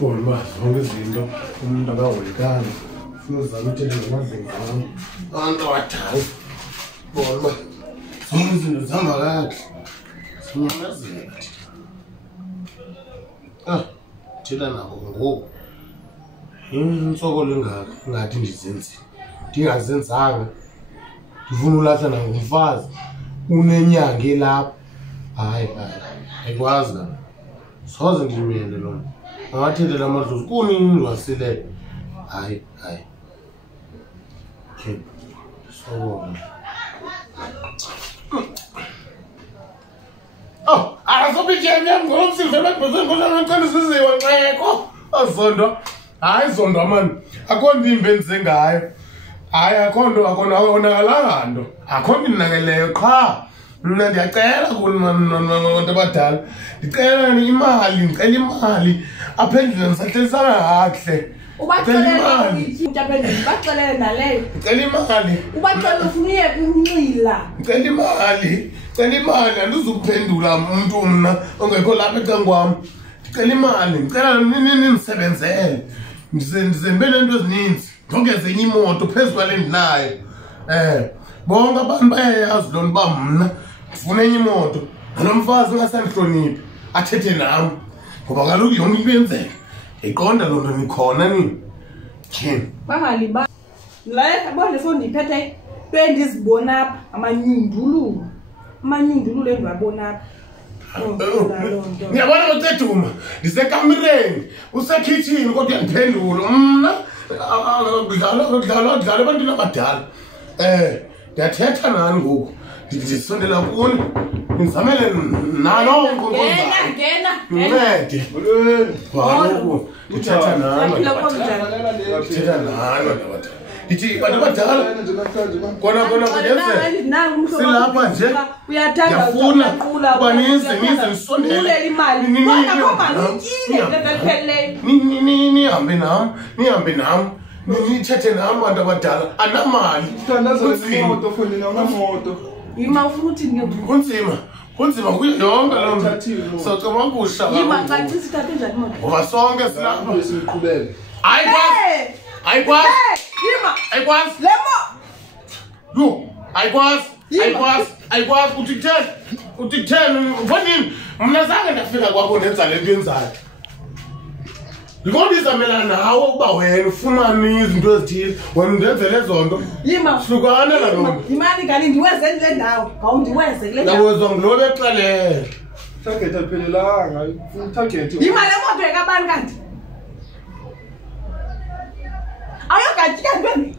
Uma zonke izinto umuntu akahoyekanga ufuna uzama uthethe ngamadlenge wami abantu abadala bona zonke izinto zihamba kahle sinyamazela thina nabo ngoku insokolo engaka ngathi ndizenzile ndingazenzanga ndifuna ulahla nangumfazi unenyanga elapha hayi ayikwazi na soze ndimele lona angathethela amadlozi kunini wasileyo hayi okay sokona akasobijeni yam ngolomsilivela ngolomcane siziwa nxeko azondo hayi zondo mani akho nto imbi endize ngayo hayi akho nto akonakalanga nto akho nto indinakeleyo qha mna ndiyacela kuni abantu abadala ndicela ndicela imali apha endlini ndisahlelisanga kakuhle ubaxelele naleyo ndicela imali ubaxelele ufuna uyeka unxila ndicela imali andizukuphendula umntu mna ongekho lapha ecangwam ndicela imali ndicela nindisebenzele ndizembe neento ezininzi ndongeze enye imoto phezu kwale ndinayo bonke abantu bayayazi loo nto uba mna ndifuna enye imoto nalo mfazi ungasandihloniphi athethe nam ngoba kaloku yonke into yenzeka yayiqonda loo nto nikhona nini tyhini bangalibali la bonke so ndiphethe to endizibona apha amanyundululu endiwabona apha ngiyabona uceduma ndisekamireni usekhitshini kodwa uyandiphendula mna kudlala ebantwini abadala ndiyathetha nani ngoku ndisondela kuni ndizamele nalo ncede ndithetha nani ndithi bantu abadala kona silapha nje ndiyafuna uba nize ndisondele nihambe nam nithethe nam bantu abadala anamali kunzima kuyo yonke loo nto sacama kusha ngoba sonke silapha ayikwazi uthi kutheni mfonini mna zange ndafika kwakho ndenza le nto yenzayo ndizamela nawe ukuba wena ufumane izinto ezithile wena undenzele ezo nto hlukana la nto imali kani ndiweze kule ndawo ngawundiweze kule ndawo nawezwa ngulo bexelele target aphelelanga target imali emoto ekabani kanti ayogatyika ntweni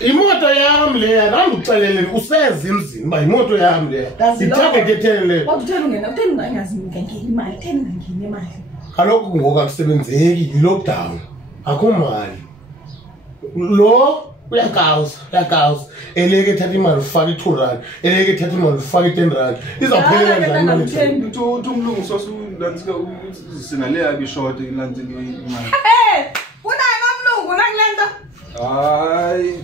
imoto yam leya nandikuxelele useze emzini uba yimoto yam leya itarget etheleleyo kodwa utheni ungangazingangeni imali kaloku ngoku akusebenzeki yi-lockdown akho mali lo uyakawusa eleke ethatha imali ufake i-2 rand eleke ethatha imali ufake i-10 rand izawuphelela njani uthi umlungu sosinaleya bishort ilantsini imali unayo nomlungu nakule nto hayi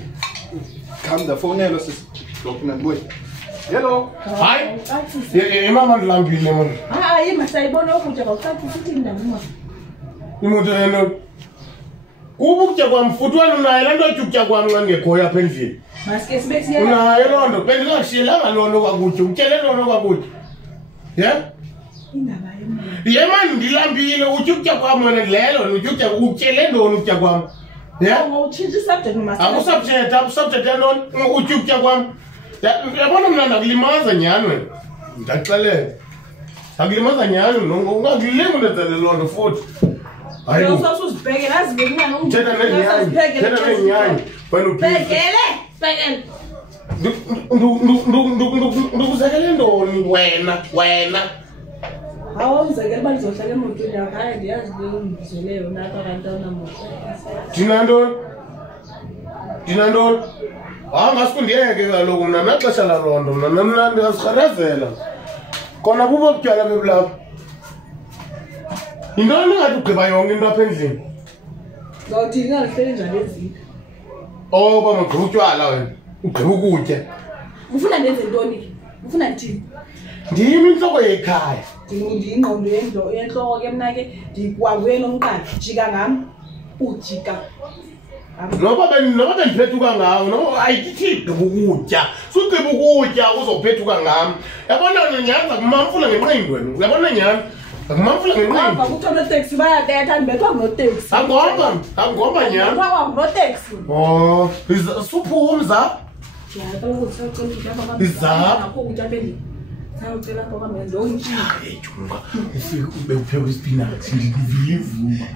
khamda fonelo sisidokunantiboy hello hayi imama ndilambile mona hayi masayibona ukutya kwawucacisa uthini ndamuma imoto yento kuba ukutya kwam futhi wena unayo laa nto etya ukutya kwam xa ndingekhoyo apha endlini masike sibe siye unayo loo nto bendingashiyelanga loo nto kwakutya utyele loo nto kwakutya indaba yemani ndilambile utya ukutya kwam wena lelo utyele ntoni ukutya kwam ngawutshintsha isubject akusubject yantoni utya ukutya kwam yabona mna ndakulimaza nyhani wena ndakuxelela ndakulimaza nyhani ungakulinga undenzele loo nto futhi thetha neenyanyi wena ndikuzekele ntoni wena awumzekele uba ndizohlala emotweni yakho hayi ndiyazi ndizele yona apha kantona moto ndina ntoni ngasuku ndiyeke kaloku mna naxesha laloo nto mna ndingazirharazela kona bubo obutywala bebulapha yintoni ingathi ugqiba yonke into apha endlini zawuthini ingazihleli njani ezini oba magqiba utywala wena ugqiba ukutya ufuna ndenze ntoni ufuna ndithini ndim intloko yekhaya Ingqondo yenhloko ke mina ke ndikwakuye nomqala jika ngami ujika noba bendiphethuka ngawo no ayithi ukutya suceba ukutya uzophethuka ngami yabona nyanza kumamfula ngenqindi wena uyabona nyanza akumamfula ngenqindi kuthiwa noteksi bayatetha ndibethwa ngunoteksi angoba nyanza bethwa ngunoteksi suphumza sayocela papa manje ongitshila junga ufike ube upheka isipinachi ndivuma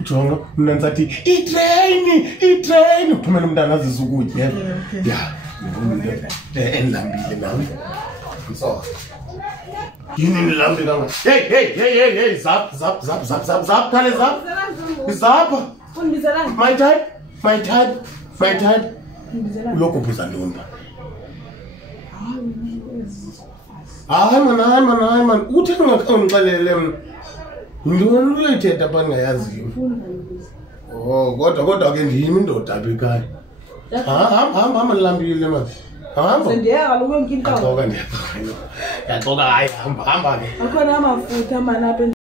ujonga mna ndisathi itreyini uthumela umntana azisa ukutya ya endilambile nam so yini ndilambe kanga hey zap thale zapha my type uyokubuza ntomba hayi man uthi ungakangixelele mna yintoni uyayithetha apha ndingayaziyo kodwa ke ndiyimi indoda apha ekhaya hamba ndilambile man hamba ndiyeka kaloku yonke into ndiyaxoka hayi hamba ke akhona amafutha mani apha